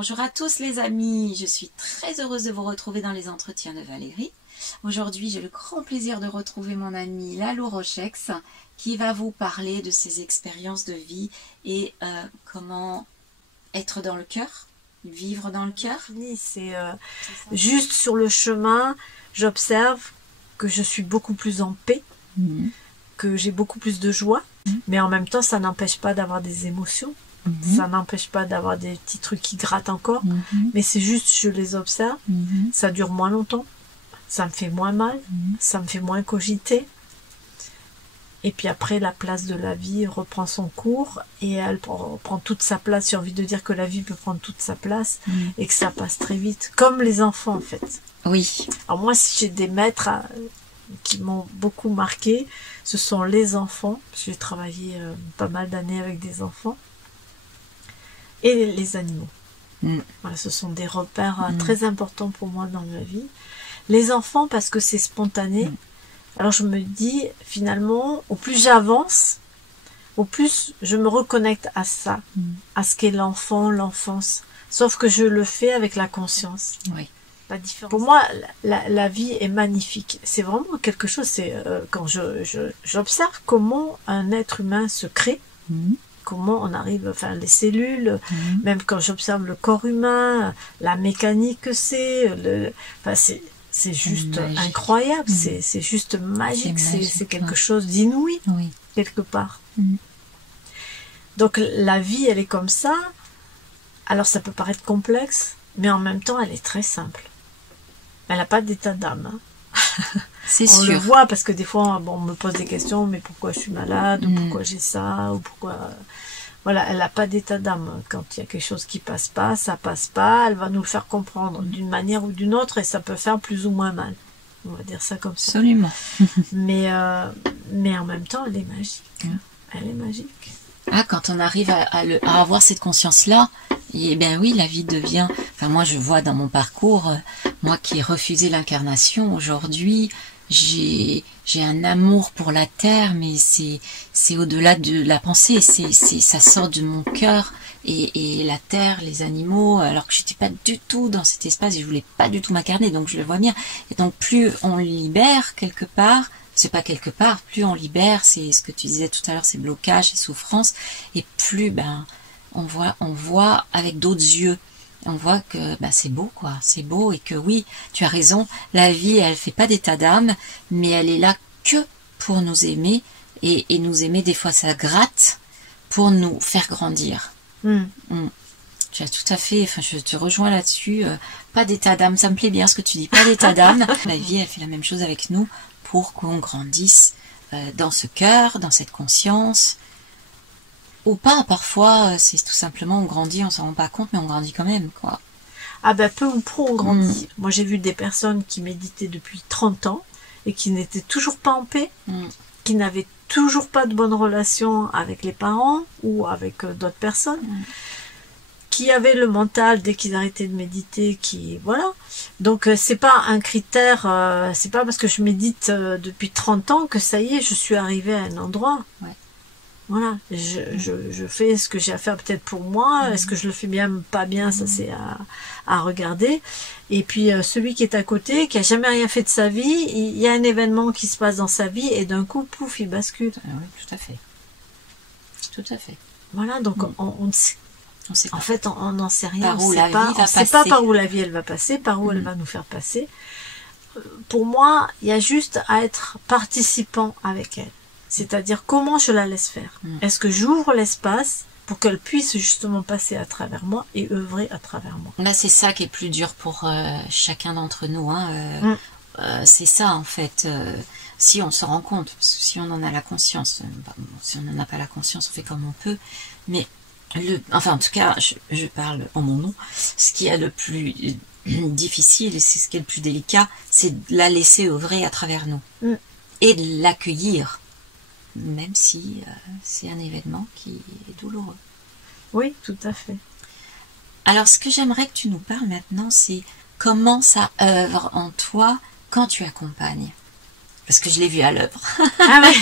Bonjour à tous les amis, je suis très heureuse de vous retrouver dans les entretiens de Valérie. Aujourd'hui, j'ai le grand plaisir de retrouver mon amie Lalou Rochex qui va vous parler de ses expériences de vie et comment être dans le cœur, vivre dans le cœur. C'est juste sur le chemin, j'observe que je suis beaucoup plus en paix, que j'ai beaucoup plus de joie, mais en même temps, ça n'empêche pas d'avoir des émotions. Ça n'empêche pas d'avoir des petits trucs qui grattent encore, mais c'est juste, je les observe, ça dure moins longtemps, ça me fait moins mal, ça me fait moins cogiter, et puis après la place de la vie reprend son cours, et elle prend toute sa place. J'ai envie de dire que la vie peut prendre toute sa place, et que ça passe très vite, comme les enfants en fait. Oui. Alors moi, si j'ai des maîtres qui m'ont beaucoup marqué, ce sont les enfants, parce que j'ai travaillé pas mal d'années avec des enfants, et les animaux. Voilà, ce sont des repères très importants pour moi dans ma vie. Les enfants, parce que c'est spontané. Alors je me dis, finalement, au plus j'avance, au plus je me reconnecte à ça, à ce qu'est l'enfant, l'enfance. Sauf que je le fais avec la conscience. Oui. La différence. Pour moi, la vie est magnifique. C'est vraiment quelque chose, c'est quand j'observe comment un être humain se crée, comment on arrive, enfin les cellules, même quand j'observe le corps humain, la mécanique que c'est, enfin c'est juste incroyable, c'est juste magique, c'est quelque chose d'inouï, quelque part. Donc la vie, elle est comme ça. Alors ça peut paraître complexe, mais en même temps, elle est très simple. Elle n'a pas d'état d'âme. C'est sûr. On le voit parce que des fois, bon, on me pose des questions, mais pourquoi je suis malade, ou pourquoi j'ai ça, ou pourquoi... Voilà, elle n'a pas d'état d'âme. Quand il y a quelque chose qui passe pas, ça passe pas, elle va nous le faire comprendre d'une manière ou d'une autre, et ça peut faire plus ou moins mal. On va dire ça comme ça. Absolument. mais en même temps, elle est magique. Elle est magique. Ah, quand on arrive à avoir cette conscience-là, et bien oui, la vie devient... Enfin, moi, je vois dans mon parcours, moi qui ai refusé l'incarnation, aujourd'hui, j'ai un amour pour la terre, mais c'est au-delà de la pensée, ça sort de mon cœur, et la terre, les animaux, alors que j'étais pas du tout dans cet espace, et je voulais pas du tout m'incarner, donc je le vois bien. Et donc, plus on libère quelque part, c'est pas quelque part, plus on libère, c'est ce que tu disais tout à l'heure, ces blocages, ces souffrances, et plus on voit avec d'autres yeux, on voit que c'est beau quoi, c'est beau, et que oui, tu as raison, la vie elle fait pas d'état d'âme, mais elle est là que pour nous aimer, et nous aimer des fois ça gratte pour nous faire grandir. Tu as tout à fait, enfin je te rejoins là-dessus, pas d'état d'âme, ça me plaît bien ce que tu dis, pas d'état d'âme. La vie elle fait la même chose avec nous, pour qu'on grandisse dans ce cœur, dans cette conscience, ou pas, parfois c'est tout simplement on grandit, on s'en rend pas compte, mais on grandit quand même, quoi. Ah peu ou prou on grandit. Moi j'ai vu des personnes qui méditaient depuis 30 ans, et qui n'étaient toujours pas en paix, qui n'avaient toujours pas de bonnes relations avec les parents, ou avec d'autres personnes, qui avaient le mental dès qu'ils arrêtaient de méditer, voilà. Donc c'est pas un critère, c'est pas parce que je médite depuis 30 ans que ça y est, je suis arrivée à un endroit. Voilà, je fais ce que j'ai à faire peut-être pour moi. Est-ce que je le fais bien, pas bien, ça c'est à regarder. Et puis celui qui est à côté, qui a jamais rien fait de sa vie, il y a un événement qui se passe dans sa vie, et d'un coup, pouf, il bascule. Oui, tout à fait. Tout à fait. Voilà, donc on sait. En fait, on n'en sait rien. On ne sait pas par où la vie elle va passer, par où elle va nous faire passer. Pour moi, il y a juste à être participant avec elle. C'est-à-dire comment je la laisse faire. Est-ce que j'ouvre l'espace pour qu'elle puisse justement passer à travers moi et œuvrer à travers moi. Là, c'est ça qui est plus dur pour chacun d'entre nous. C'est ça, en fait. Si on se rend compte, parce que si on en a la conscience, si on n'en a pas la conscience, on fait comme on peut. Mais enfin, en tout cas, je parle en mon nom. Ce qui est le plus difficile, et c'est ce qui est le plus délicat, c'est de la laisser œuvrer à travers nous. Et de l'accueillir, même si c'est un événement qui est douloureux. Oui, tout à fait. Alors, ce que j'aimerais que tu nous parles maintenant, c'est comment ça œuvre en toi quand tu accompagnes. Parce que je l'ai vu à l'œuvre. Ah ouais.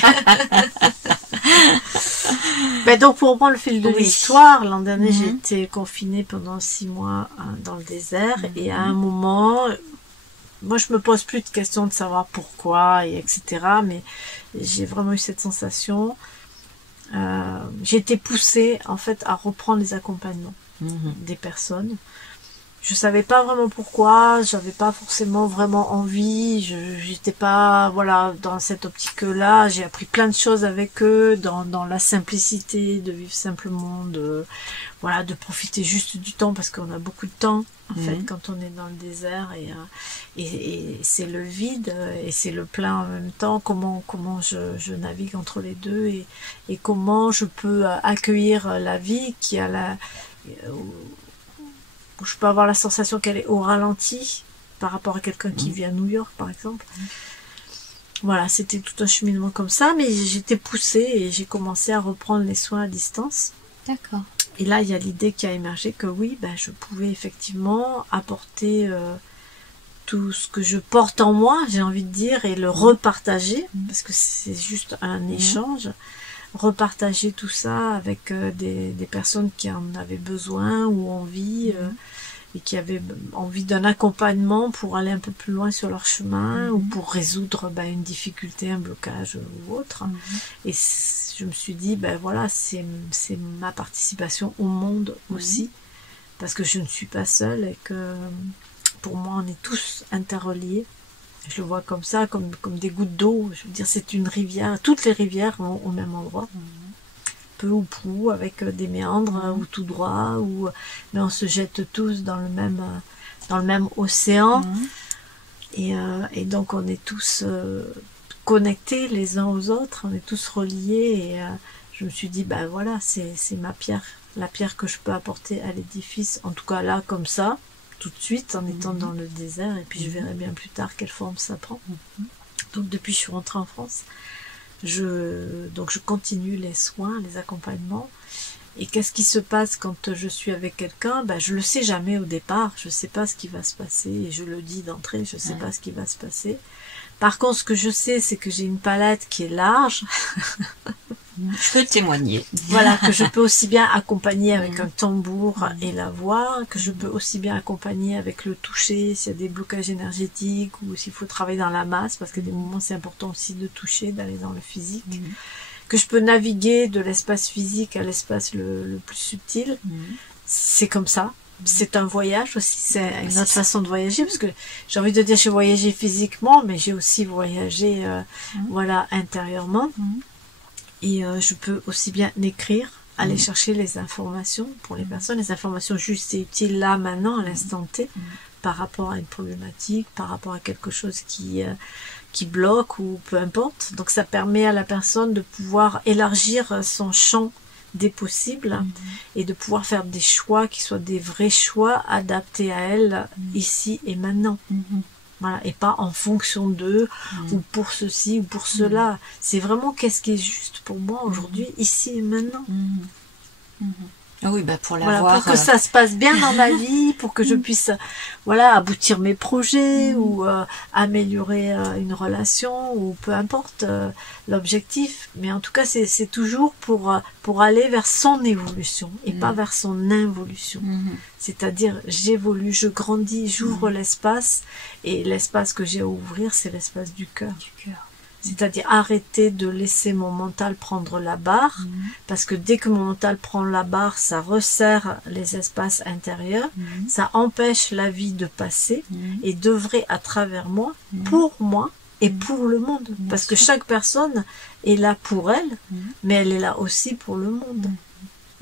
Ben donc pour reprendre le fil de Oui. l'histoire, l'an dernier j'ai été confinée pendant 6 mois dans le désert et à un moment, moi je me pose plus de questions de savoir pourquoi et etc. Mais j'ai vraiment eu cette sensation. J'ai été poussée en fait à reprendre les accompagnements des personnes. Je savais pas vraiment pourquoi, j'avais pas forcément vraiment envie, j'étais pas, voilà, dans cette optique-là. J'ai appris plein de choses avec eux, dans la simplicité, de vivre simplement, voilà, de profiter juste du temps, parce qu'on a beaucoup de temps, en fait, quand on est dans le désert, et c'est le vide, et c'est le plein en même temps, comment je navigue entre les deux, et comment je peux accueillir la vie qui a où je peux avoir la sensation qu'elle est au ralenti par rapport à quelqu'un qui vit à New York, par exemple. Voilà, c'était tout un cheminement comme ça, mais j'étais poussée et j'ai commencé à reprendre les soins à distance. D'accord. Et là, il y a l'idée qui a émergé que oui, ben, je pouvais effectivement apporter tout ce que je porte en moi, j'ai envie de dire, et le repartager, parce que c'est juste un échange. Repartager tout ça avec des personnes qui en avaient besoin ou envie et qui avaient envie d'un accompagnement pour aller un peu plus loin sur leur chemin ou pour résoudre une difficulté, un blocage ou autre. Et je me suis dit, ben voilà, c'est ma participation au monde aussi, parce que je ne suis pas seule et que pour moi on est tous interreliés. Je le vois comme ça, comme des gouttes d'eau. Je veux dire, c'est une rivière. Toutes les rivières vont au même endroit. Peu ou prou, avec des méandres, ou tout droit, mais on se jette tous dans le même océan. Et donc, on est tous connectés les uns aux autres. On est tous reliés. Et je me suis dit, ben voilà, c'est ma pierre. La pierre que je peux apporter à l'édifice. En tout cas, là, comme ça. Tout de suite en étant dans le désert, et puis je verrai bien plus tard quelle forme ça prend. Donc depuis je suis rentrée en France, donc je continue les soins, les accompagnements. Et qu'est-ce qui se passe quand je suis avec quelqu'un? Je le sais jamais au départ, je sais pas ce qui va se passer, et je le dis d'entrée, je sais pas ce qui va se passer. Par contre, ce que je sais, c'est que j'ai une palette qui est large. Je peux témoigner. Voilà, que je peux aussi bien accompagner avec un tambour et la voix, que je peux aussi bien accompagner avec le toucher, s'il y a des blocages énergétiques ou s'il faut travailler dans la masse, parce que des moments c'est important aussi de toucher, d'aller dans le physique. Que je peux naviguer de l'espace physique à l'espace le plus subtil. C'est comme ça. C'est un voyage aussi, c'est une autre façon de voyager, parce que j'ai envie de dire j'ai voyagé physiquement, mais j'ai aussi voyagé voilà, intérieurement. Et je peux aussi bien écrire, aller chercher les informations pour les personnes, les informations justes et utiles là, maintenant, à l'instant T, par rapport à une problématique, par rapport à quelque chose qui bloque ou peu importe. Donc ça permet à la personne de pouvoir élargir son champ des possibles et de pouvoir faire des choix qui soient des vrais choix adaptés à elle ici et maintenant. Voilà, et pas en fonction d'eux ou pour ceci ou pour cela. C'est vraiment qu'est-ce qui est juste pour moi aujourd'hui, ici et maintenant. Ah oui, pour voilà, l'avoir. pour que ça se passe bien dans ma vie, pour que je puisse voilà, aboutir mes projets ou améliorer une relation ou peu importe l'objectif. Mais en tout cas, c'est toujours pour aller vers son évolution et pas vers son involution. C'est-à-dire, j'évolue, je grandis, j'ouvre l'espace, et l'espace que j'ai à ouvrir, c'est l'espace du cœur. C'est-à-dire arrêter de laisser mon mental prendre la barre, parce que dès que mon mental prend la barre, ça resserre les espaces intérieurs, ça empêche la vie de passer et d'œuvrer à travers moi, pour moi et pour le monde. Parce que chaque personne est là pour elle, mais elle est là aussi pour le monde.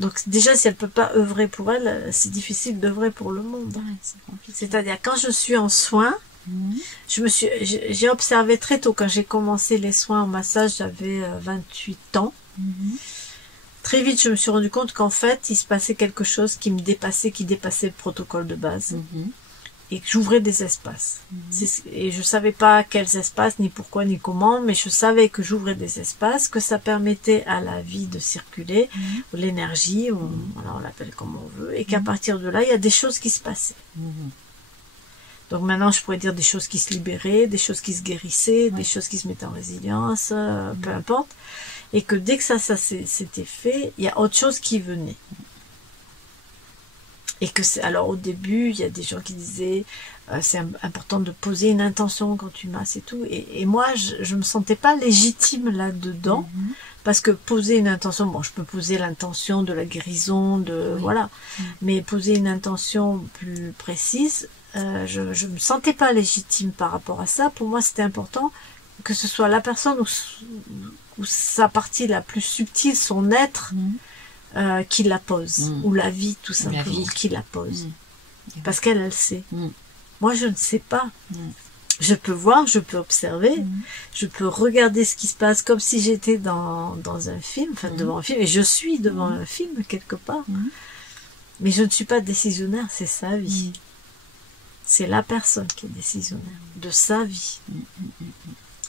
Donc déjà, si elle peut pas œuvrer pour elle, c'est difficile d'œuvrer pour le monde. C'est-à-dire, quand je suis en soins, j'ai observé très tôt, quand j'ai commencé les soins en massage, j'avais 28 ans. Très vite, je me suis rendu compte qu'en fait, il se passait quelque chose qui me dépassait, qui dépassait le protocole de base. Et que j'ouvrais des espaces. Et je savais pas quels espaces, ni pourquoi, ni comment, mais je savais que j'ouvrais des espaces, que ça permettait à la vie de circuler, l'énergie, on l'appelle comme on veut, et qu'à partir de là, il y a des choses qui se passaient. Donc maintenant, je pourrais dire des choses qui se libéraient, des choses qui se guérissaient, des choses qui se mettaient en résilience, peu importe. Et que dès que ça s'était fait, il y a autre chose qui venait. Et que alors au début, il y a des gens qui disaient c'est important de poser une intention quand tu masses et tout. Et moi, je me sentais pas légitime là-dedans. Parce que poser une intention, bon, je peux poser l'intention de la guérison, voilà. Mais poser une intention plus précise, je me sentais pas légitime par rapport à ça. Pour moi, c'était important que ce soit la personne ou sa partie la plus subtile, son être, qui la pose, ou la vie tout simplement, qui la pose, parce qu'elle elle sait. Moi je ne sais pas. Je peux voir, je peux observer, je peux regarder ce qui se passe comme si j'étais dans un film, enfin devant un film, et je suis devant un film quelque part, mais je ne suis pas décisionnaire, c'est sa vie. C'est la personne qui est décisionnaire de sa vie.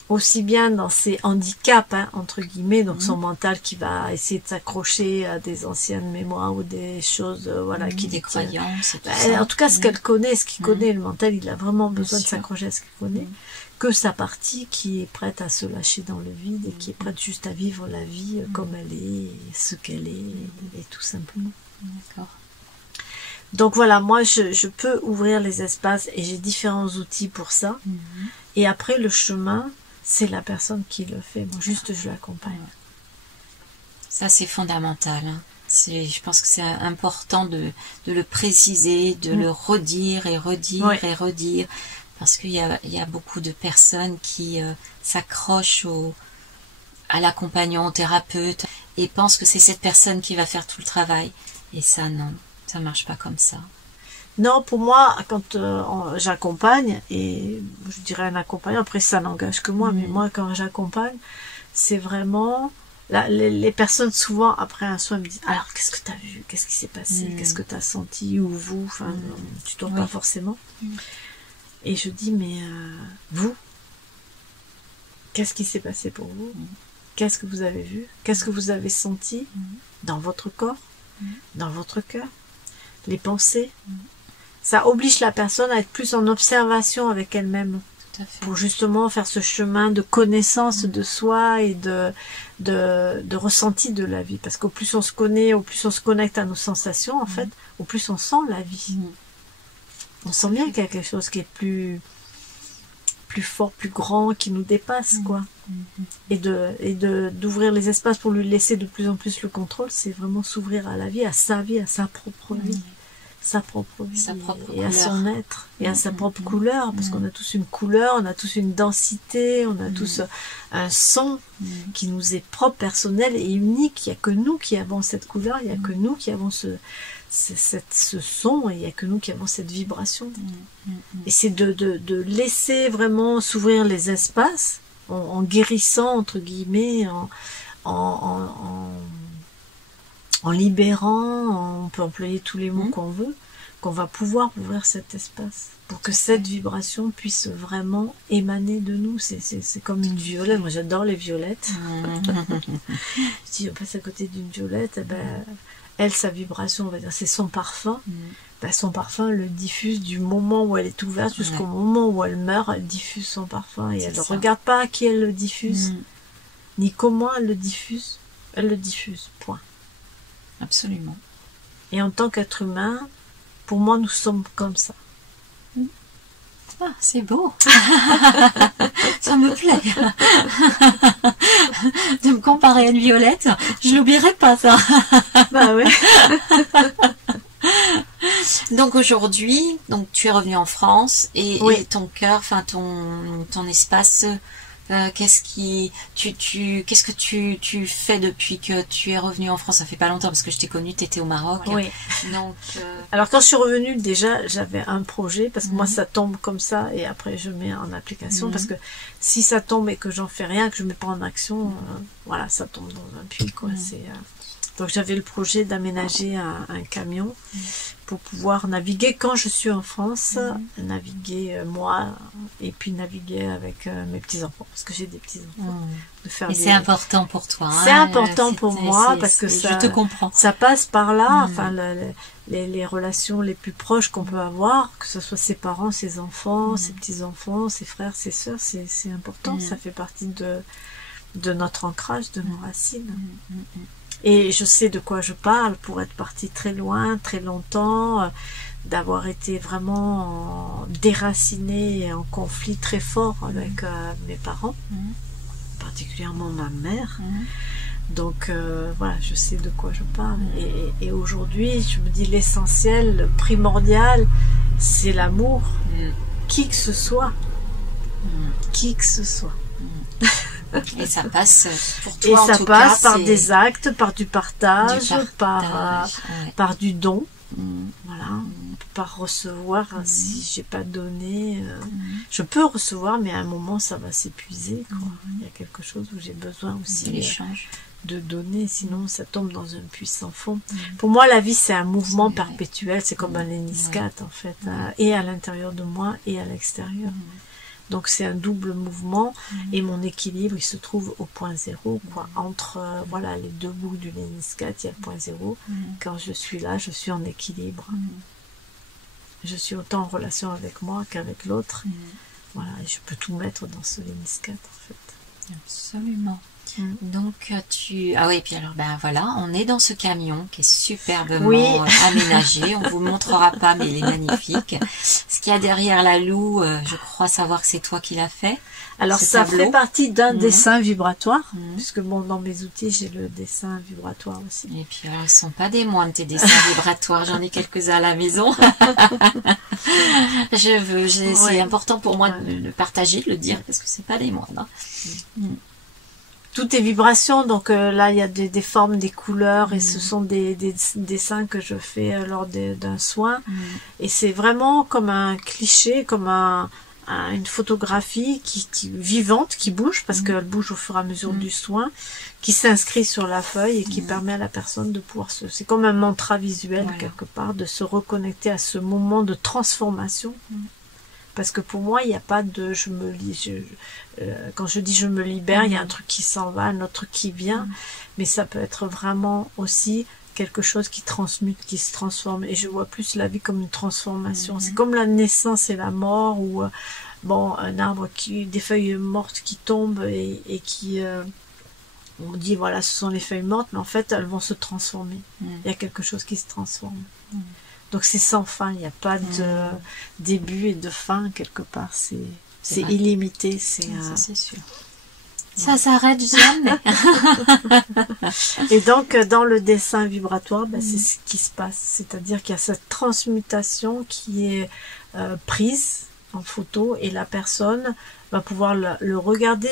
Aussi bien dans ses handicaps, hein, entre guillemets, donc son mental qui va essayer de s'accrocher à des anciennes mémoires ou des choses, voilà, qui des croyances. Et tout ça. En tout cas, ce qu'elle connaît, ce qu'il connaît, le mental, il a vraiment besoin de s'accrocher à ce qu'il connaît. Que sa partie qui est prête à se lâcher dans le vide et qui est prête juste à vivre la vie comme elle est, ce qu'elle est, et tout simplement. D'accord. Donc voilà, moi je peux ouvrir les espaces et j'ai différents outils pour ça. Et après le chemin, c'est la personne qui le fait. Moi juste je l'accompagne. Ça c'est fondamental. Hein. Je pense que c'est important de le préciser, de le redire et redire et redire. Parce qu'il y a beaucoup de personnes qui s'accrochent à l'accompagnant, au thérapeute, et pensent que c'est cette personne qui va faire tout le travail. Et ça, non. Ça marche pas comme ça. Non, pour moi, quand j'accompagne, et je dirais un accompagnant, après ça n'engage que moi, mais moi quand j'accompagne, c'est vraiment... les personnes souvent après un soin me disent alors qu'est-ce que tu as vu, qu'est-ce qui s'est passé, qu'est-ce que tu as senti, ou vous, enfin tu dois pas forcément. Et je dis mais vous, qu'est-ce qui s'est passé pour vous, qu'est-ce que vous avez vu, qu'est-ce que vous avez senti dans votre corps, dans votre cœur, les pensées. Ça oblige la personne à être plus en observation avec elle-même, pour justement faire ce chemin de connaissance de soi et de ressenti de la vie. Parce qu'au plus on se connaît, au plus on se connecte à nos sensations, en fait, au plus on sent la vie. On sent bien qu'il y a quelque chose qui est plus fort, plus grand, qui nous dépasse, quoi. Et d'ouvrir les espaces pour lui laisser de plus en plus le contrôle, c'est vraiment s'ouvrir à la vie, à sa vie, à sa propre vie. Sa propre vie, et à son être, et à sa propre couleur, parce qu'on a tous une couleur, on a tous une densité, on a tous un son qui nous est propre, personnel et unique. Il n'y a que nous qui avons cette couleur, il n'y a que nous qui avons ce son, et il n'y a que nous qui avons cette vibration. Et c'est de laisser vraiment s'ouvrir les espaces, en guérissant, entre guillemets, en libérant, on peut employer tous les mots qu'on veut, qu'on va pouvoir ouvrir cet espace pour que cette vibration puisse vraiment émaner de nous. C'est comme une violette. Moi j'adore les violettes. Je dis on passe à côté d'une violette, elle, sa vibration, on va dire, c'est son parfum. Son parfum le diffuse du moment où elle est ouverte jusqu'au moment où elle meurt, elle diffuse son parfum et elle ne regarde pas à qui elle le diffuse, ni comment elle le diffuse, point. Absolument. Et en tant qu'être humain, pour moi, nous sommes comme ça. Ah, c'est beau. Ça me plaît. De me comparer à une violette, je l'oublierai pas, ça. Bah ouais. Donc aujourd'hui, tu es revenu en France et ton cœur, enfin ton espace. Qu'est-ce que tu fais depuis que tu es revenu en France? Ça fait pas longtemps parce que je t'ai connue, tu étais au Maroc. Oui. Donc, alors quand je suis revenue, déjà j'avais un projet, parce que moi ça tombe comme ça et après je mets en application, parce que si ça tombe et que j'en fais rien, que je mets pas en action, voilà, ça tombe dans un puits, quoi. Donc j'avais le projet d'aménager un camion pour pouvoir naviguer quand je suis en France, naviguer moi, et puis naviguer avec mes petits-enfants, parce que j'ai des petits-enfants. Et c'est important pour toi. C'est important pour moi, parce que je te comprends. Ça passe par là, enfin les relations les plus proches qu'on peut avoir, que ce soit ses parents, ses enfants, ses petits-enfants, ses frères, ses sœurs, c'est important, ça fait partie de notre ancrage, de nos racines. Et je sais de quoi je parle pour être partie très loin, très longtemps, d'avoir été vraiment déracinée et en conflit très fort avec mes parents, particulièrement ma mère. Donc voilà, je sais de quoi je parle. Et aujourd'hui, je me dis l'essentiel, le primordial, c'est l'amour. Qui que ce soit. Qui que ce soit. Et ça passe pour toi, et en ça tout passe cas, par des actes, par du partage, ouais. par du don. Voilà, par recevoir. Si j'ai pas donné, je peux recevoir, mais à un moment ça va s'épuiser. Il y a quelque chose où j'ai besoin aussi de donner, sinon ça tombe dans un puits sans fond. Pour moi, la vie c'est un mouvement perpétuel, c'est comme un léniscate en fait, et à l'intérieur de moi et à l'extérieur. Donc c'est un double mouvement et mon équilibre il se trouve au point zéro, quoi. Entre voilà, les deux bouts du léniscate, il y a le point zéro. Quand je suis là, je suis en équilibre. Je suis autant en relation avec moi qu'avec l'autre. Voilà, et je peux tout mettre dans ce léniscate en fait. Absolument. Donc ah oui, puis alors ben voilà, on est dans ce camion qui est superbement aménagé. On vous montrera pas, mais il est magnifique. Ce qu'il y a derrière la Lou, je crois savoir que c'est toi qui l'as fait. Alors ça fait partie d'un dessin vibratoire, puisque bon, dans mes outils j'ai le dessin vibratoire aussi. Et puis alors, ils sont pas des moindres tes dessins vibratoires, j'en ai quelques-uns à la maison. C'est important pour moi de le partager, de le dire, parce que c'est pas des moindres. Tout est vibration, donc là il y a des formes, des couleurs, et ce sont des dessins que je fais lors d'un soin. Et c'est vraiment comme un cliché, comme une photographie qui vivante, qui bouge, parce qu'elle bouge au fur et à mesure du soin, qui s'inscrit sur la feuille et qui permet à la personne de pouvoir c'est comme un mantra visuel quelque part, de se reconnecter à ce moment de transformation. Parce que pour moi, il n'y a pas de quand je dis je me libère, il y a un truc qui s'en va, un autre truc qui vient, mais ça peut être vraiment aussi quelque chose qui transmute, qui se transforme. Et je vois plus la vie comme une transformation. C'est comme la naissance et la mort, ou bon, un arbre des feuilles mortes qui tombent et qui on dit voilà, ce sont les feuilles mortes, mais en fait elles vont se transformer. Il y a quelque chose qui se transforme. Donc c'est sans fin, il n'y a pas de début et de fin quelque part, c'est illimité. Ça c'est sûr. Ça s'arrête jamais. Et donc dans le dessin vibratoire, c'est ce qui se passe, c'est-à-dire qu'il y a cette transmutation qui est prise en photo et la personne va pouvoir le regarder,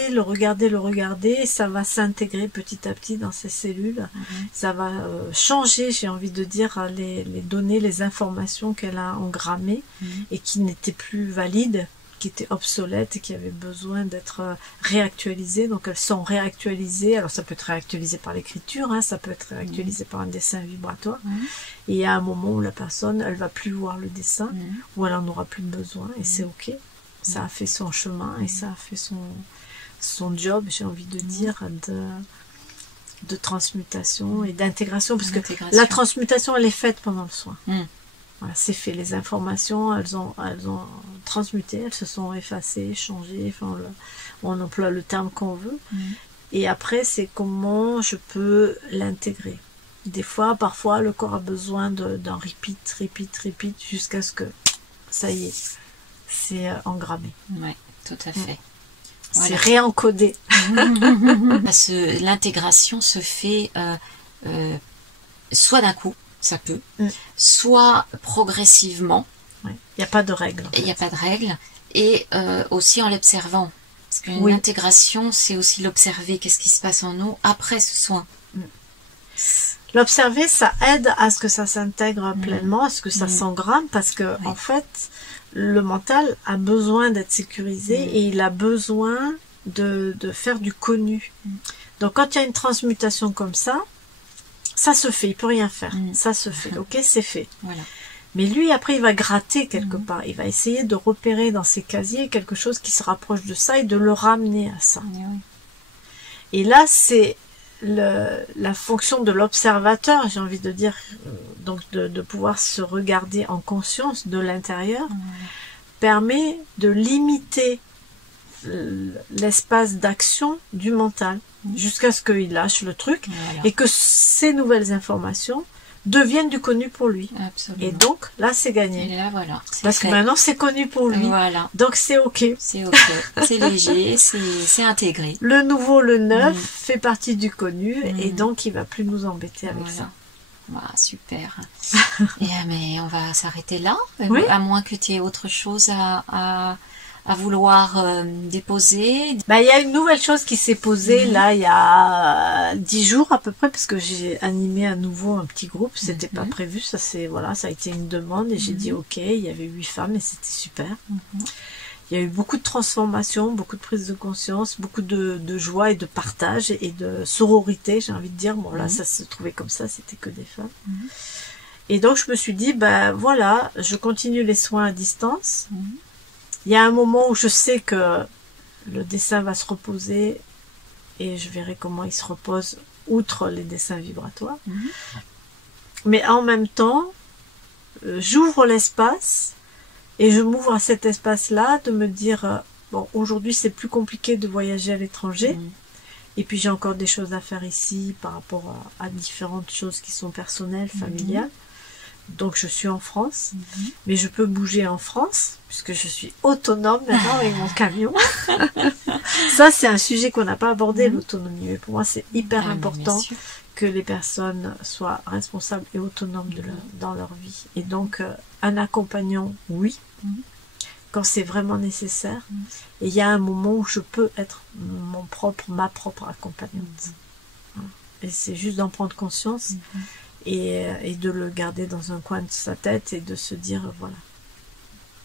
et ça va s'intégrer petit à petit dans ses cellules. Ça va changer, j'ai envie de dire, les données, les informations qu'elle a engrammées et qui n'étaient plus valides, qui étaient obsolètes et qui avaient besoin d'être réactualisées. Donc elles sont réactualisées. Alors ça peut être réactualisé par l'écriture, ça peut être réactualisé par un dessin vibratoire. Et il y a un moment où la personne, elle va plus voir le dessin, ou elle en aura plus besoin, et c'est ok. Ça a fait son chemin et ça a fait son job, j'ai envie de dire, de transmutation et d'intégration, parce que la transmutation, elle est faite pendant le soin. Voilà, c'est fait. Les informations, elles ont transmuté, elles se sont effacées, changées, enfin, on emploie le terme qu'on veut. Et après, c'est comment je peux l'intégrer. Des fois, parfois, le corps a besoin d'un repeat, jusqu'à ce que, ça y est, c'est engrammé. Oui, tout à fait. C'est réencodé. L'intégration se fait soit d'un coup, ça peut, soit progressivement. Il n'y a pas de règle. Il n'y a pas de règle. Et aussi en l'observant. Parce qu'une intégration, c'est aussi l'observer. Qu'est-ce qui se passe en nous après ce soin. L'observer, ça aide à ce que ça s'intègre pleinement, à ce que ça s'engramme, parce que en fait, le mental a besoin d'être sécurisé et il a besoin de faire du connu. Donc quand il y a une transmutation comme ça se fait, il peut rien faire. Ça se fait, ok, c'est fait. Voilà. Mais lui, après, il va gratter quelque part. Il va essayer de repérer dans ses casiers quelque chose qui se rapproche de ça et de le ramener à ça. Et là, c'est la fonction de l'observateur, j'ai envie de dire, donc de pouvoir se regarder en conscience de l'intérieur, permet de limiter l'espace d'action du mental, jusqu'à ce qu'il lâche le truc, et que ces nouvelles informations deviennent du connu pour lui. Absolument. Et donc, là, c'est gagné. Et là, voilà. Parce que maintenant, c'est connu pour lui. Voilà. Donc, c'est OK. C'est OK. C'est léger, c'est intégré. Le nouveau, le neuf, fait partie du connu, et donc, il va plus nous embêter avec ça. Voilà, super. Mais on va s'arrêter là, oui. À moins que tu aies autre chose à vouloir déposer. Il y a une nouvelle chose qui s'est posée là il y a 10 jours à peu près, parce que j'ai animé à nouveau un petit groupe. C'était pas prévu, ça a été une demande et j'ai dit OK. Il y avait 8 femmes et c'était super. Il y a eu beaucoup de transformations, beaucoup de prise de conscience, beaucoup de joie et de partage et de sororité, j'ai envie de dire. Bon, là, ça se trouvait comme ça, c'était que des femmes. Et donc, je me suis dit, voilà, je continue les soins à distance. Il y a un moment où je sais que le dessin va se reposer et je verrai comment il se repose, outre les dessins vibratoires. Mais en même temps, j'ouvre l'espace. Et je m'ouvre à cet espace-là de me dire, bon, aujourd'hui c'est plus compliqué de voyager à l'étranger. Et puis j'ai encore des choses à faire ici par rapport à différentes choses qui sont personnelles, familiales. Donc je suis en France, mais je peux bouger en France, puisque je suis autonome maintenant avec mon camion. Ça c'est un sujet qu'on n'a pas abordé, l'autonomie. Mais pour moi c'est hyper important que les personnes soient responsables et autonomes dans leur vie. Et donc, un accompagnant, oui, quand c'est vraiment nécessaire. Et il y a un moment où je peux être ma propre accompagnante. Et c'est juste d'en prendre conscience et de le garder dans un coin de sa tête et de se dire, voilà,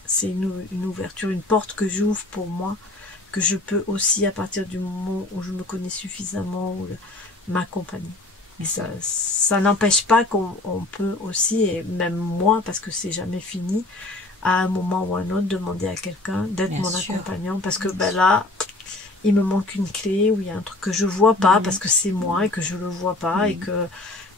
c'est une ouverture, une porte que j'ouvre pour moi, que je peux aussi, à partir du moment où je me connais suffisamment, m'accompagner. Et ça n'empêche pas qu'on peut aussi, et même moi, parce que c'est jamais fini, à un moment ou à un autre, demander à quelqu'un d'être mon accompagnant, parce que là, il me manque une clé, ou il y a un truc que je vois pas, parce que c'est moi, et que je le vois pas, et que,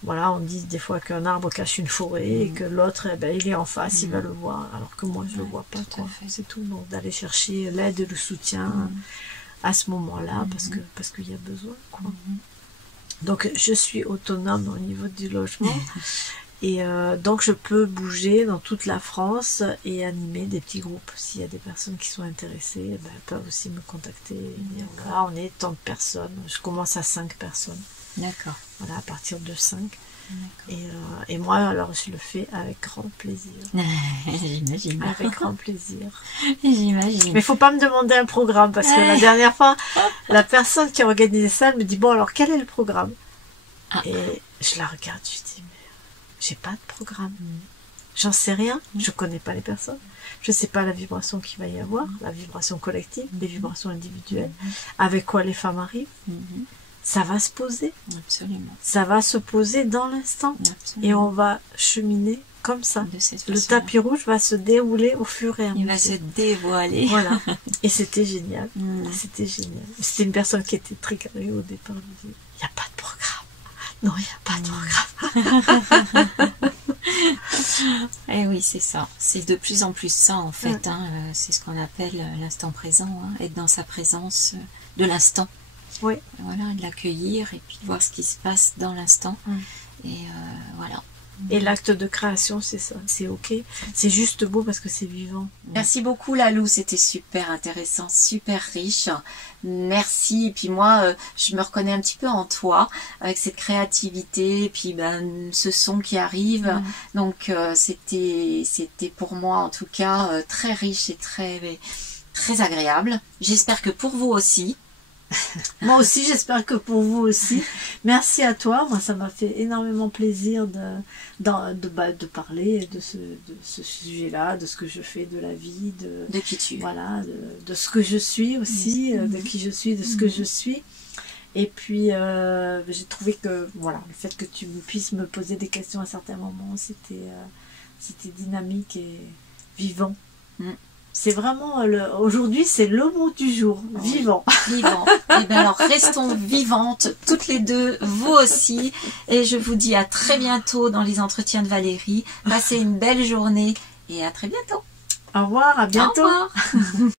voilà, on dit des fois qu'un arbre cache une forêt, et que l'autre, il est en face, il va le voir, alors que moi, je le vois pas, quoi. C'est tout, donc d'aller chercher l'aide et le soutien à ce moment-là, parce qu'il y a besoin, quoi. Donc, je suis autonome au niveau du logement. Et donc, je peux bouger dans toute la France et animer des petits groupes. S'il y a des personnes qui sont intéressées, elles peuvent aussi me contacter. Et dire, voilà, on est tant de personnes. Je commence à 5 personnes. D'accord. Voilà, à partir de 5. Et moi, alors, je le fais avec grand plaisir. J'imagine. Avec grand plaisir. J'imagine. Mais il faut pas me demander un programme, parce que la dernière fois, la personne qui a organisé ça, elle me dit, bon, alors, quel est le programme? Et je la regarde, je dis, mais j'ai pas de programme. J'en sais rien. Je connais pas les personnes. Je sais pas la vibration qu'il va y avoir, la vibration collective, les vibrations individuelles, avec quoi les femmes arrivent. Ça va se poser. Absolument. Ça va se poser dans l'instant. Et on va cheminer comme ça. Le tapis rouge va se dérouler au fur et à mesure. Il va se dévoiler. Voilà. Et c'était génial. C'était génial. C'était une personne qui était très carrée au départ. Elle me dit, il n'y a pas de programme. Non, il n'y a pas de programme. Et oui, c'est ça. C'est de plus en plus ça, en fait. C'est ce qu'on appelle l'instant présent. Être dans sa présence de l'instant. Oui. Voilà, de l'accueillir et puis de voir ce qui se passe dans l'instant. Et voilà. Et l'acte de création, c'est ça. C'est OK. C'est juste beau parce que c'est vivant. Merci beaucoup, Lalou. C'était super intéressant, super riche. Merci. Et puis moi, je me reconnais un petit peu en toi, avec cette créativité, et puis ce son qui arrive. Donc, c'était pour moi, en tout cas, très riche et très agréable. J'espère que pour vous aussi. Moi aussi, j'espère que pour vous aussi. Merci à toi. Moi, ça m'a fait énormément plaisir de parler de ce sujet-là, de ce que je fais, de la vie, de qui tu es. Voilà, de ce que je suis aussi, de qui je suis, de ce que je suis. Et puis, j'ai trouvé que, voilà, le fait que tu puisses me poser des questions à certains moments, c'était dynamique et vivant. C'est vraiment, aujourd'hui, c'est le mot du jour, vivant. Vivant. Et bien alors, restons vivantes, toutes les deux, vous aussi. Et je vous dis à très bientôt dans les entretiens de Valérie. Passez une belle journée et à très bientôt. Au revoir, à bientôt. Au revoir.